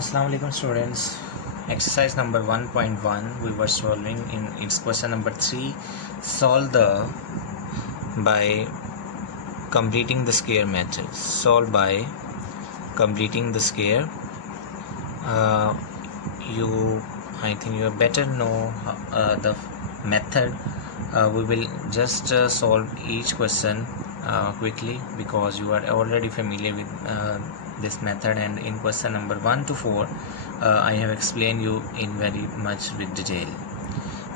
Assalamu alaikum students. Exercise number 1.1 we were solving in its question number 3. Solve the by completing the square method. Solve by completing the square. I think you better know the method. We will just solve each question quickly because you are already familiar with this method, and in question number 1 to 4 I have explained you in very much with detail.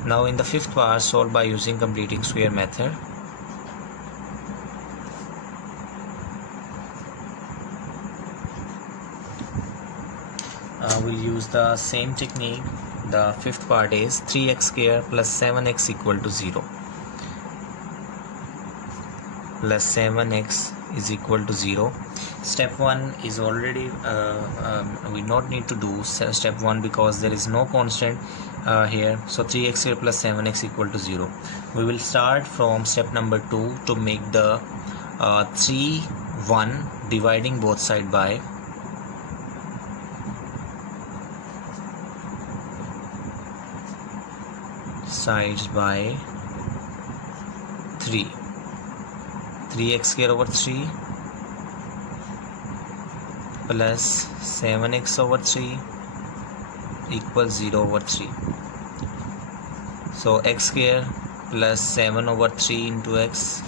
Now in the fifth part, solve by using completing square method. We'll use the same technique. The fifth part is 3x square plus 7x equal to 0 plus 7x is equal to 0. Step 1 is already we not need to do step 1 because there is no constant here. So 3x square plus 7x equal to 0. We will start from step number 2 to make the 3 1 dividing both sides by sides by 3. 3x square over 3 plus 7x over 3 equals 0 over 3. So x square plus 7 over 3 into x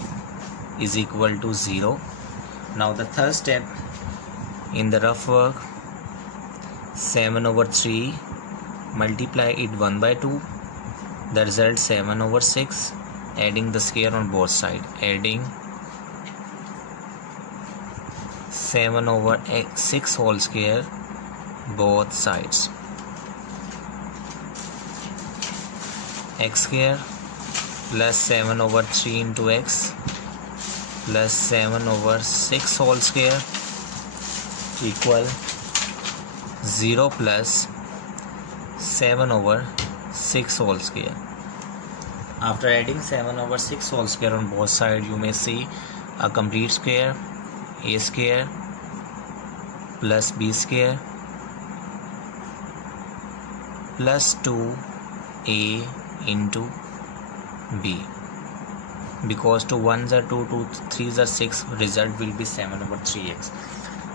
is equal to 0. Now the third step in the rough work, 7 over 3 multiply it 1 by 2, the result 7 over 6, adding the square on both sides, adding 7 over 6 whole square both sides. X square plus 7 over 3 into x plus 7 over 6 whole square equal 0 plus 7 over 6 whole square. After adding 7 over 6 whole square on both sides, you may see a complete square, a square plus b square plus 2a into b. Because 2 1s are 2, 2 3s are 6, result will be 7 over 3x.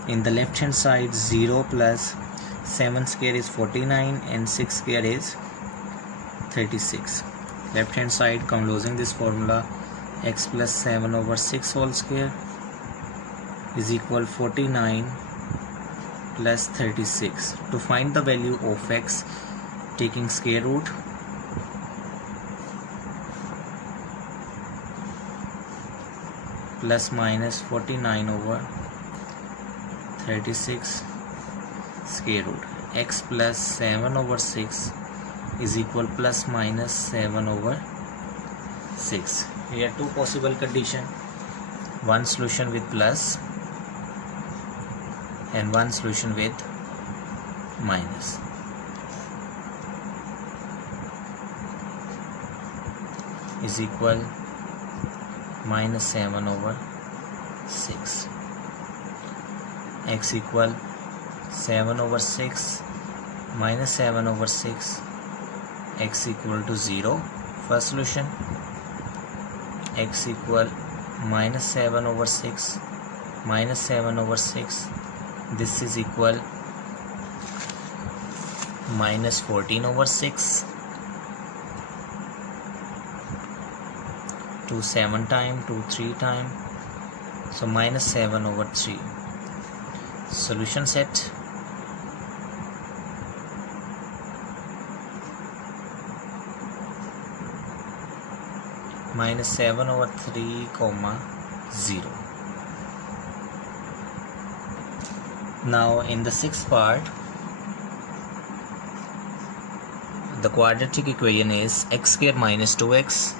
In the left hand side, 0 plus 7 square is 49 and 6 square is 36. Left hand side, closing this formula, x plus 7 over 6 whole square is equal 49 plus 36. To find the value of x, taking square root, plus minus 49 over 36 square root. X plus 7 over 6 is equal plus minus 7 over 6. Here two possible condition, one solution with plus and one solution with minus. Is equal minus 7 over 6. X equal 7 over 6 minus 7 over 6, x equal to 0. First solution, x equal minus 7 over 6 minus 7 over 6, this is equal minus 14 over 6, 2 7 time, 2 3 time, so minus 7 over 3. Solution set, minus 7 over 3 comma 0. Now in the sixth part, the quadratic equation is x square minus 2x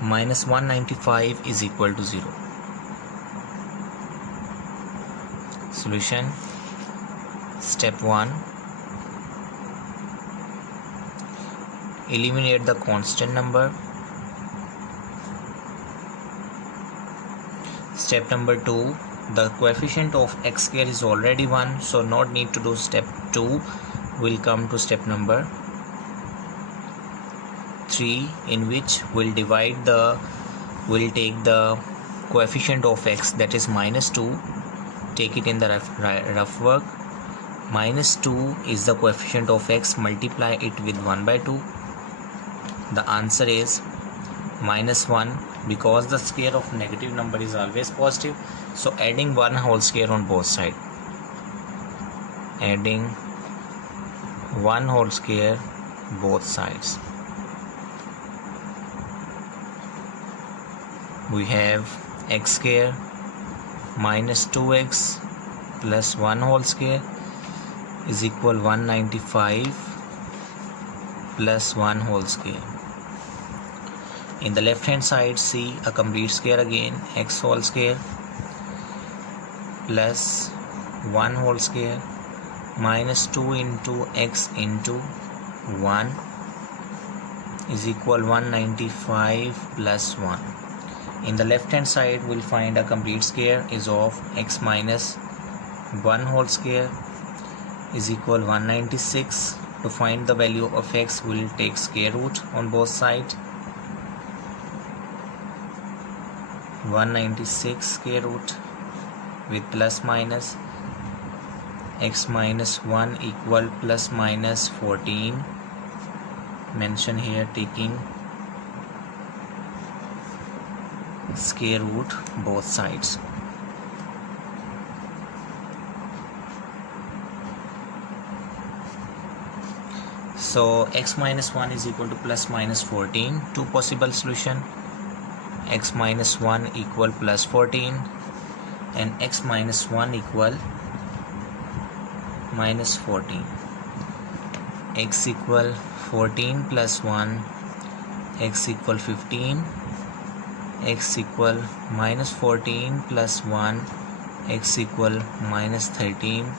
minus 195 is equal to 0. Solution, step 1, eliminate the constant number. Step number 2, the coefficient of x square is already 1, so not need to do step 2. We'll come to step number 3, in which we'll take the coefficient of x, that is -2, take it in the rough work. -2 is the coefficient of x, multiply it with 1/2. The answer is -1, because the square of negative number is always positive, so adding 1 whole square on both sides. Adding 1 whole square both sides. We have x square minus 2x plus 1 whole square is equal 195 plus 1 whole square. In the left hand side, see a complete square again, x whole square plus 1 whole square minus 2 into x into 1 is equal 195 plus 1. In the left hand side, we'll find a complete square is of x minus 1 whole square is equal 196. To find the value of x, we'll take square root on both sides. 196 square root with plus minus x minus 1 equal plus minus 14. Mention here taking square root both sides. So x minus 1 is equal to plus minus 14. Two possible solution: x minus 1 equal plus 14 and x minus 1 equal minus 14. X equal 14 plus 1, x equal 15, x equal minus 14 plus 1, x equal minus 13.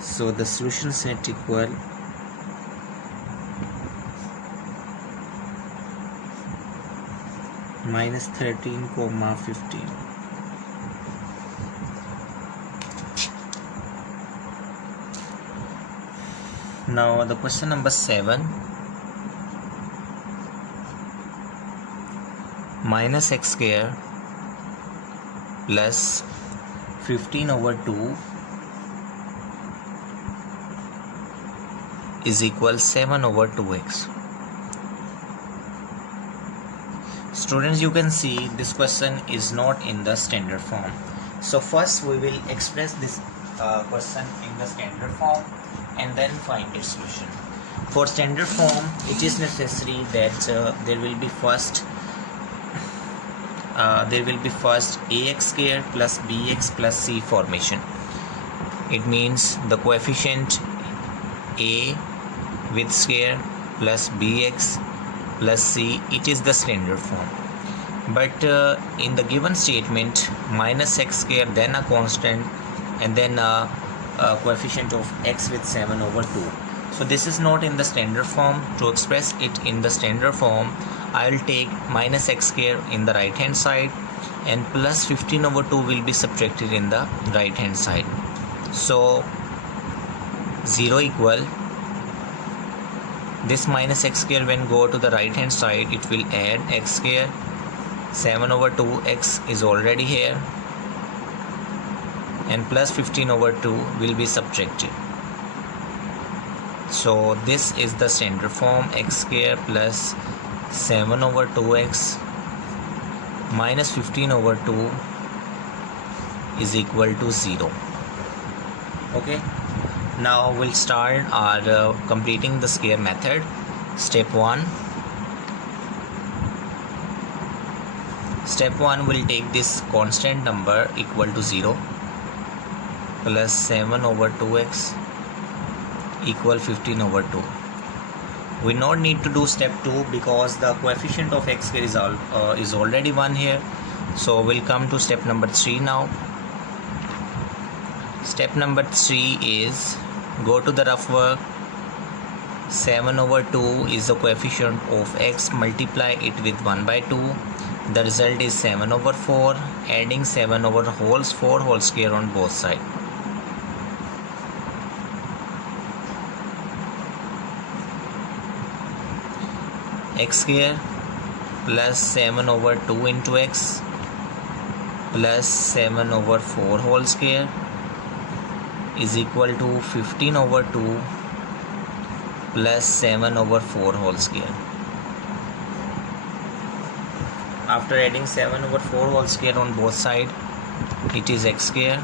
So the solution set equal minus 13 comma 15. Now the question number 7, minus x square plus 15 over 2 is equal 7 over 2x. Students, you can see this question is not in the standard form. So first we will express this question in the standard form and then find its solution. For standard form, it is necessary that there will be first ax square plus bx plus c formation. It means the coefficient a with square plus bx plus c, it is the standard form. But in the given statement, minus x square, then a constant, and then a coefficient of x with 7 over 2. So this is not in the standard form. To express it in the standard form, I will take minus x square in the right hand side and plus 15 over 2 will be subtracted in the right hand side. So 0 equal this minus x square, when go to the right hand side, it will add x square. 7 over 2 x is already here and plus 15 over 2 will be subtracted. So this is the standard form: x square plus 7 over 2x minus 15 over 2 is equal to 0. Okay, now we'll start our completing the square method. Step 1. Step 1 will take this constant number equal to 0 plus 7 over 2x equal 15 over 2. We not need to do step 2 because the coefficient of x square is already 1 here. So we'll come to step number 3 now. Step number 3 is go to the rough work. 7 over 2 is the coefficient of x, multiply it with 1/2. The result is 7 over 4. Adding 7 over 4 whole square on both sides. X square plus 7 over 2 into x plus 7 over 4 whole square is equal to 15 over 2 plus 7 over 4 whole square. After adding 7 over 4 whole square on both sides, it is x square.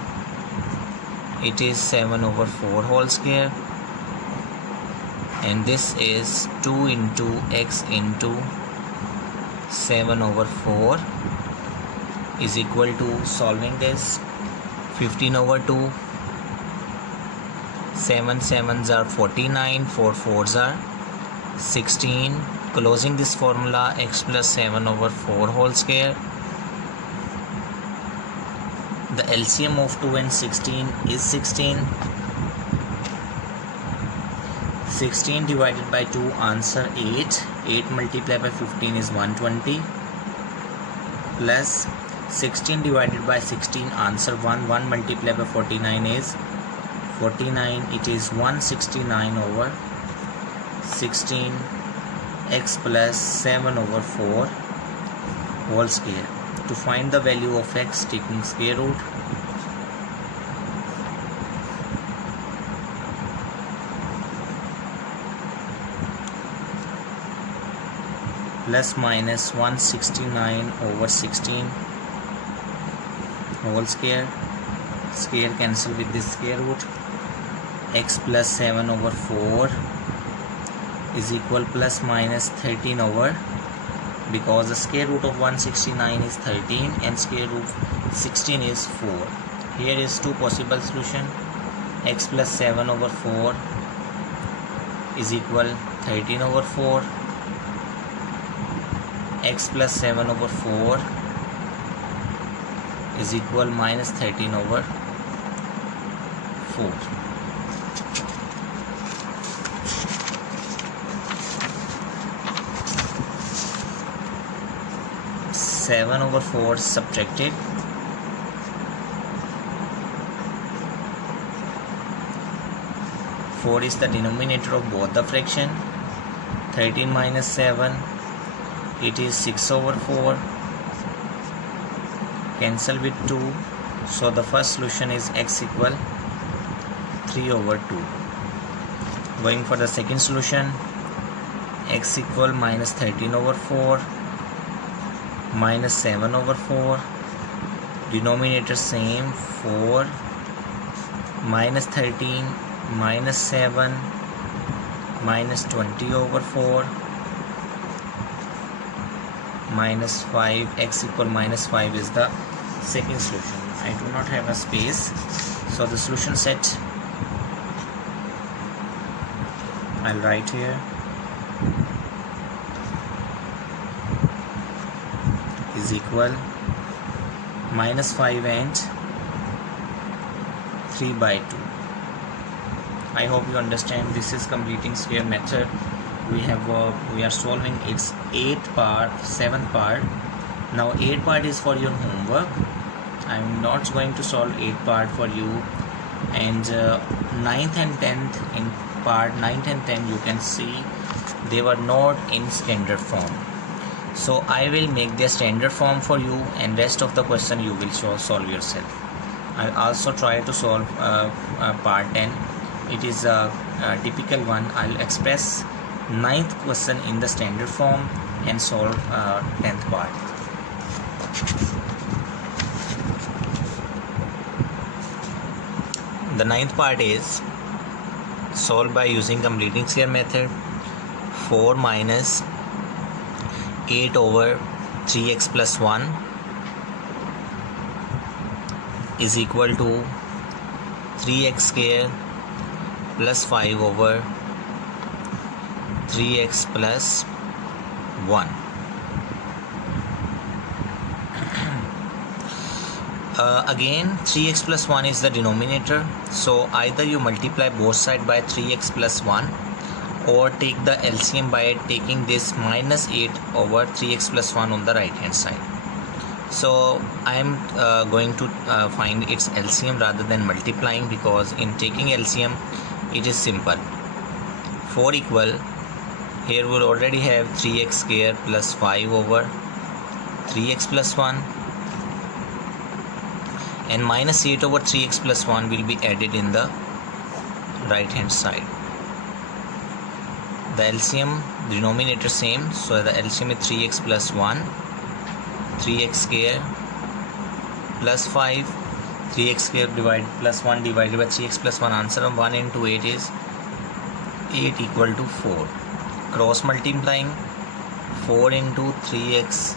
It is 7 over 4 whole square, and this is 2 into x into 7 over 4 is equal to, solving this, 15 over 2, 7 7s are 49, 4 4s are 16. Closing this formula, x plus 7 over 4 whole square. The LCM of 2 and 16 is 16. 16 divided by 2, answer 8. 8 multiplied by 15 is 120. Plus 16 divided by 16, answer 1. 1 multiplied by 49 is 49. It is 169 over 16. X plus 7 over 4 whole square. To find the value of x, taking square root, plus minus 169 over 16 whole square. Square cancel with this square root. X plus 7 over 4 is equal plus minus 13 over, because the square root of 169 is 13 and square root 16 is 4. Here is two possible solution. X plus 7 over 4 is equal 13 over 4. X plus 7 over 4 is equal minus 13 over 4. 7 over 4 subtracted. 4 is the denominator of both the fraction. 13 minus 7, it is 6 over 4. Cancel with 2. So the first solution is x equal 3 over 2. Going for the second solution, x equal minus 13 over 4 minus 7 over 4, denominator same, 4 minus 13 minus 7 minus 20 over 4 minus 5, x equal minus 5 is the second solution. I do not have a space, so the solution set I'll write here is equal minus 5 and 3 by 2. I hope you understand. This is completing square method. We are solving its 8th part, 7th part. Now 8th part is for your homework. I am not going to solve 8th part for you, and 9th and 10th, in part 9th and 10th you can see they were not in standard form. So I will make the standard form for you, and rest of the question you will solve yourself. I'll also try to solve part 10. It is a typical one. I'll express 9th question in the standard form and solve 10th part. The 9th part is solved by using completing square method. 4 minus 8 over 3x plus 1 is equal to 3x square plus 5 over 3x plus 1. Again 3x plus 1 is the denominator, so either you multiply both sides by 3x plus 1, or take the LCM by taking this minus 8 over 3x plus 1 on the right hand side. So I am going to find its LCM rather than multiplying, because in taking LCM it is simple. 4 equal, here we'll already have 3x square plus 5 over 3x plus 1, and minus 8 over 3x plus 1 will be added in the right hand side. The LCM denominator same, so the LCM is 3x plus 1, 3x square plus 5, 3x square divided plus 1 divided by 3x plus 1. Answer of 1 into 8 is 8 equal to 4. Cross multiplying, 4 into 3x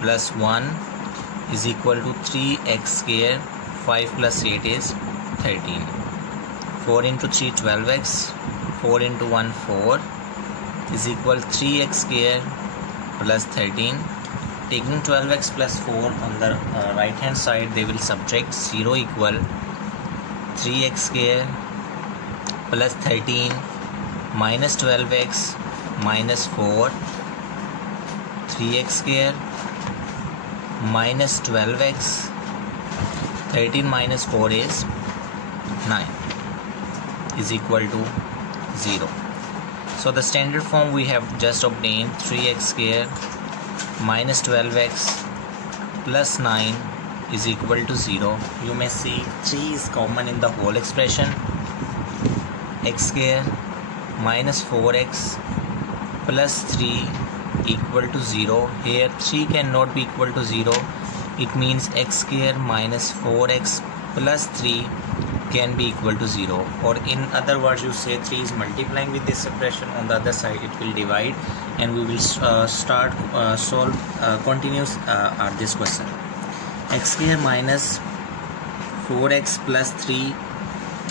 plus 1 is equal to 3x square, 5 plus 8 is 13. 4 into 3 12x, 4 into 1 4 is equal 3x square plus 13. Taking 12x plus 4 on the right hand side, they will subtract. 0 equal 3x square plus 13 minus 12x minus 4, 3x square minus 12x, 13 minus 4 is 9, is equal to 0. So the standard form we have just obtained, 3x square minus 12x plus 9 is equal to 0. You may see 3 is common in the whole expression. X square minus 4x plus 3 equal to 0. Here 3 cannot be equal to 0. It means x square minus 4x plus 3 can be equal to 0, or in other words you say 3 is multiplying with this expression. On the other side it will divide, and we will start continues this question. X square minus 4x plus 3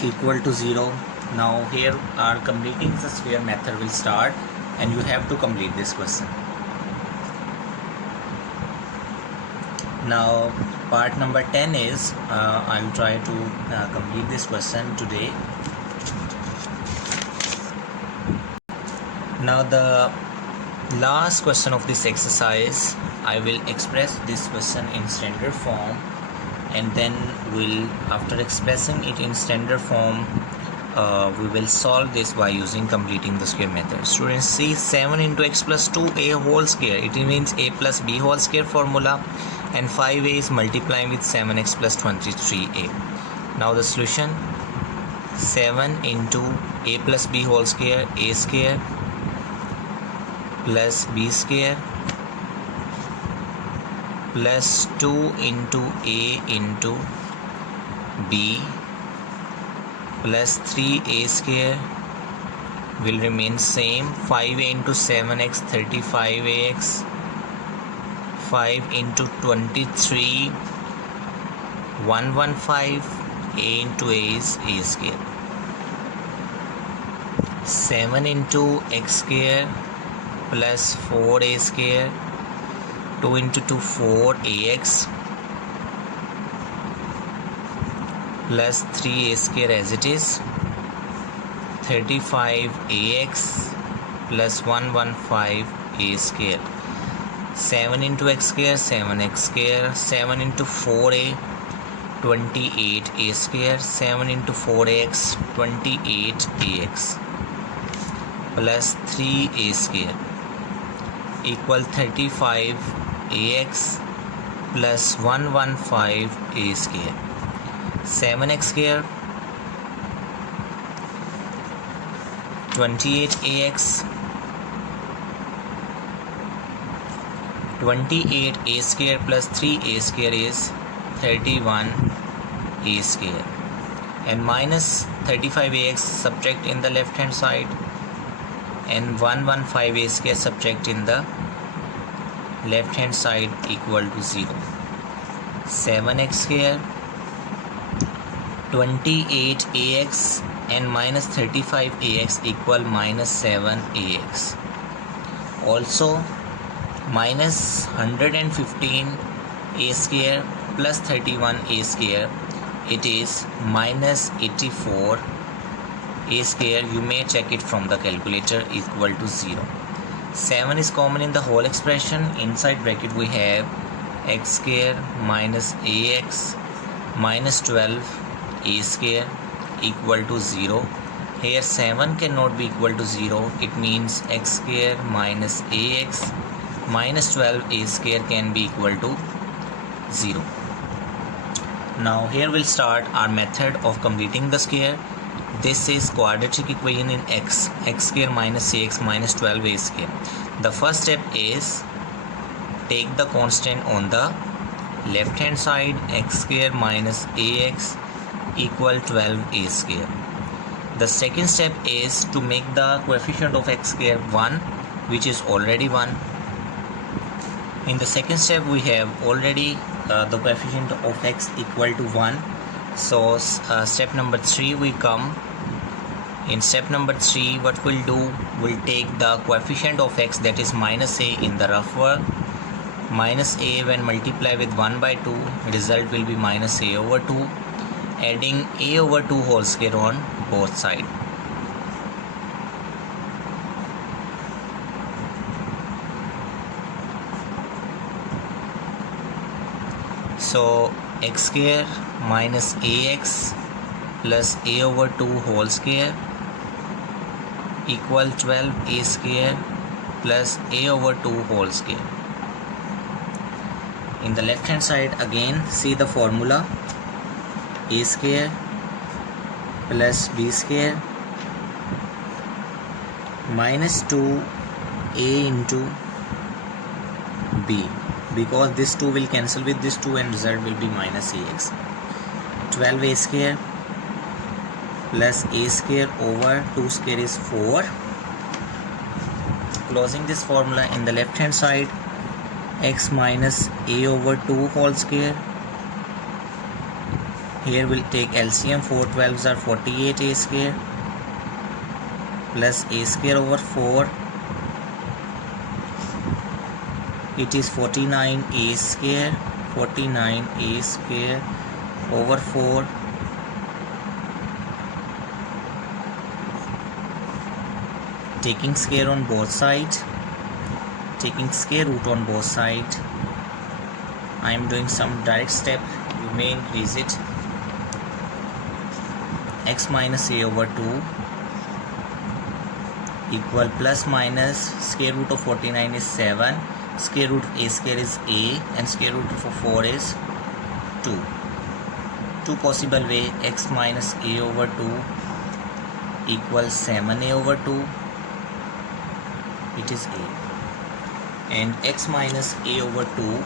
equal to 0. Now here our completing the sphere method will start, and you have to complete this question. Now part number 10 is I will try to complete this question today. Now the last question of this exercise, I will express this question in standard form, and then after expressing it in standard form, we will solve this by using completing the square method. Students, see 7 into x plus 2a whole square, it means a plus b whole square formula, and 5a is multiplying with 7x plus 23a. Now the solution, 7 into a plus b whole square, a square plus b square plus 2 into a into b plus 3a square will remain same. 5a into 7x 35ax, 5 into 23 115, a into a is a square. 7 into x square plus 4a square, 2 into 2 4ax plus 3a square as it is, 35ax plus 115a square. 7 into x square 7x square, 7 into 4a 28a square, 7 into 4x 28ax plus 3a square equal 35ax plus 115a square. 7x square 28ax, 28a square plus 3a square is 31a square, and minus 35ax subtract in the left hand side, and 115a square subtract in the left hand side equal to 0. 7x square 28ax and minus 35ax equal minus 7ax. Also minus 115a square plus 31a square, it is minus 84a a square, you may check it from the calculator, equal to 0. 7 is common in the whole expression. Inside bracket we have x square minus ax minus 12 a square equal to 0. Here 7 cannot be equal to 0. It means x square minus ax minus 12 a square can be equal to 0. Now here we'll start our method of completing the square. This is quadratic equation in x square minus ax minus 12 a square. The first step is take the constant on the left hand side, x square minus ax equal 12 a square. The second step is to make the coefficient of x square 1, which is already 1. In the second step we have already the coefficient of x equal to 1. So step number 3 we come. In step number 3 what we'll do, we'll take the coefficient of x, that is minus a in the rough work. Minus a when multiply with 1 by 2, result will be minus a over 2. Adding a over 2 whole square on both sides. So x square minus ax plus a over 2 whole square equal 12 a square plus a over 2 whole square. In the left hand side again see the formula, a square plus b square minus 2a into b, because this 2 will cancel with this 2 and result will be minus ax. 12a square plus a square over 2 square is 4. Closing this formula, in the left hand side x minus a over 2 whole square. Here we'll take LCM, 4 12s are 48 a square plus a square over 4, it is 49 a square, 49 a square over 4 taking square on both sides, taking square root on both sides. I am doing some direct step, you may increase it. X minus a over 2 equal plus minus square root of 49 is 7, square root of a square is a, and square root of 4 is 2. Two possible way, x minus a over 2 equals 7a over 2, it is a, and x minus a over 2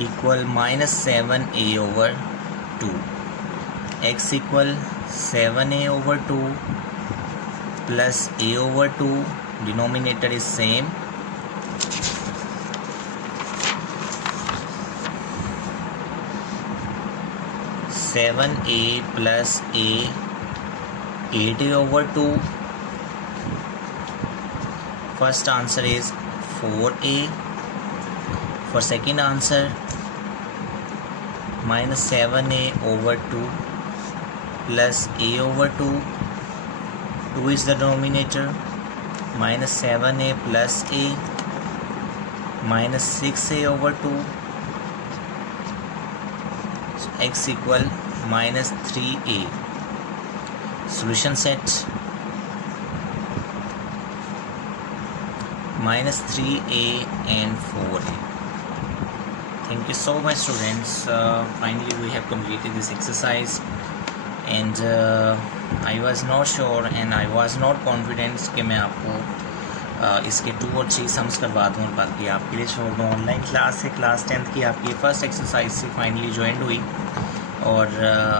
equal minus 7a over 2. X equal 7a over 2 plus a over 2, denominator is same. Seven a plus a, 8a over 2. First answer is 4a. For second answer, minus 7a over 2 plus a over 2. 2 is the denominator. Minus 7a plus a minus 6a over 2. So x equal minus 3a. Solution set minus 3a and 4a. Thank you so much students. Finally we have completed this exercise, and I was not sure and I was not confident कि मैं आपको इसके 2 और 3 sums करवा दूँ और बाकी आपके लिए छोड़ दूँ. ऑनलाइन क्लास है, क्लास 10th की आपकी फर्स्ट एक्सरसाइज से फाइनली ज्वाइन हुई, और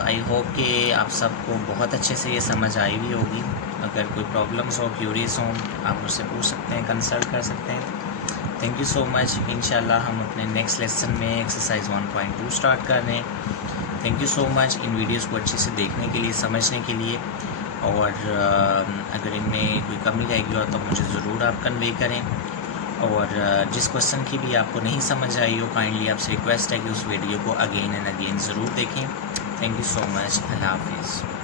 आई होप कि आप सबको बहुत अच्छे से ये समझ आई भी होगी. अगर कोई प्रॉब्लम्स हो, क्यूरियस हो, आप मुझसे पूछ सकते हैं, कंसल्ट कर सकते हैं. Thank you so much. इंशाल्लाह हम अपने नेक्स्ट लेसन में एक्सरसाइज 1.2 स्टार्ट कर रहे हैं. Thank you so much in videos को अच्छे से देखने के लिए, समझने के लिए, और अगर इनमें कोई कमी रह गई हो तो मुझे ज़रूर आप कन्वे करें, और जिस क्वेश्चन की भी आपको नहीं समझ आई हो, काइंडली आपसे रिक्वेस्ट है कि उस वीडियो को अगेन एंड अगेन ज़रूर देखें. Thank you so much. Allah Hafiz.